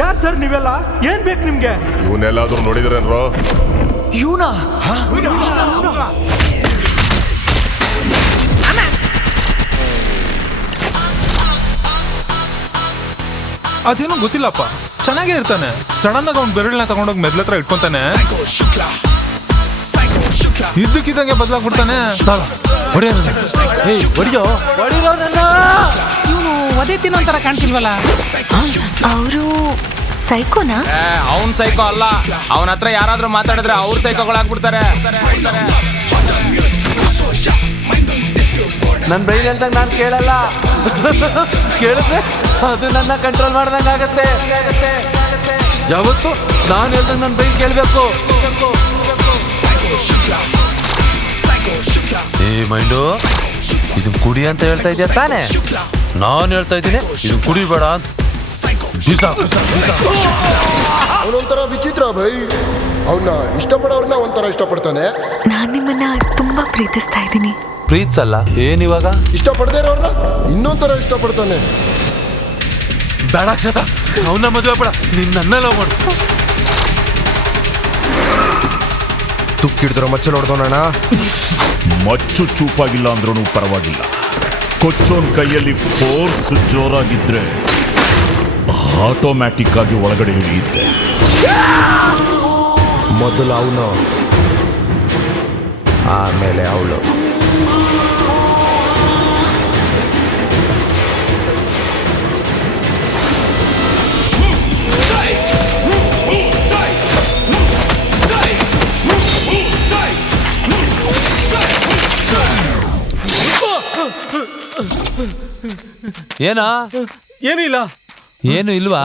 ಯಾರು ಸರ್ ನೀವೆಲ್ಲ? ಏನ್ ಬೇಕು ನಿಮ್ಗೆ? ಇವನ್ನೆಲ್ಲಾದ್ರೂ ನೋಡಿದ್ರೇನ್ರೋ? ಇವನಾ? ಅದೇನೋ ಗೊತ್ತಿಲ್ಲಪ್ಪ, ಚೆನ್ನಾಗೇ ಇರ್ತಾನೆ. ಸಡನ್ ಆಗಿ ಅವ್ನ ಬೆರಳನ್ನ ತಗೊಂಡೋಗಿ ಮೆದ್ಲತ್ರ ಇಟ್ಕೊಂತಾನೆ, ಇದ್ದಕ್ಕಿದ್ದಂಗೆ ಬದಲಾಗ್ಬಿಡ್ತಾನೆ. ಇವನು ಒದೆ ತಿನ್ನೋಂತರ ಕಾಣ್ತಿಲ್ವಲ್ಲ? ಅವರು ಸೈಕೋನಾ? ಅವನ್ ಸೈಕೋ ಅಲ್ಲ, ಅವನ ಹತ್ರ ಯಾರಾದ್ರೂ ಮಾತಾಡಿದ್ರೆ ಅವ್ರ ಸೈಕೋಗಳಾಗ್ಬಿಡ್ತಾರೆ. ನನ್ನ ಬ್ರೈನ್ ಹೇಳ್ದಂಗೆ ನಾನು ಕೇಳಲ್ಲ, ಕೇಳಿದ್ರೆ ಅದು ನನ್ನ ಕಂಟ್ರೋಲ್ ಮಾಡ್ದಂಗೆ ಆಗತ್ತೆ. ಯಾವತ್ತು ನಾನು ಹೇಳ್ದಂಗೆ ನನ್ನ ಬ್ರೈನ್ ಕೇಳಬೇಕು. ಏ ಮೈಂಡು, ಇದನ್ ಕುಡಿ ಅಂತ ಹೇಳ್ತಾ ಇದೆಯಾ ತಾನೆ? ನಾನು ಹೇಳ್ತಾ ಇದ್ದೀನಿ ಇದನ್ ಕುಡಿಬೇಡ ಅಂತ. ಅವನೊಂಥರ ವಿಚಿತ್ರ ಭೈ. ಅವನ್ನ ಇಷ್ಟಪಡೋರ್ನ ಒಂಥರ ಇಷ್ಟಪಡ್ತಾನೆ. ನಾನು ನಿಮ್ಮನ್ನ ತುಂಬಾ ಪ್ರೀತಿಸ್ತಾ ಇದ್ದೀನಿ. ಪ್ರೀತ್ಸಲ್ಲ ಏನಿವಾಗ? ಇಷ್ಟಪಡದೇ ಇರೋರ್ನ ಇನ್ನೊಂಥರ ಇಷ್ಟಪಡ್ತಾನೆ. ಬೇಡ ಅಕ್ಷತ, ಅವನ್ನ ಮದುವೆ ಬೇಡ, ನಿನ್ನ ಲವ್ ಮಾಡು. ತುಕ್ಕಿಡಿದ್ರು ಮಚ್ಚ ನೋಡ್ದೋಣ. ಮಚ್ಚು ಚೂಪಾಗಿಲ್ಲ ಅಂದ್ರೂ ಪರವಾಗಿಲ್ಲ, ಕೊಚ್ಚೋನ್ ಕೈಯಲ್ಲಿ ಫೋರ್ಸ್ ಜೋರಾಗಿದ್ರೆ ಆಟೋಮ್ಯಾಟಿಕ್ ಆಗಿ ಒಳಗಡೆ ಹಿಡಿಯುತ್ತೆ. ಮೊದಲು ಅವನು, ಆಮೇಲೆ ಅವಳು. ಏನಾ? ಏನೂ ಇಲ್ಲ. ಏನು ಇಲ್ವಾ?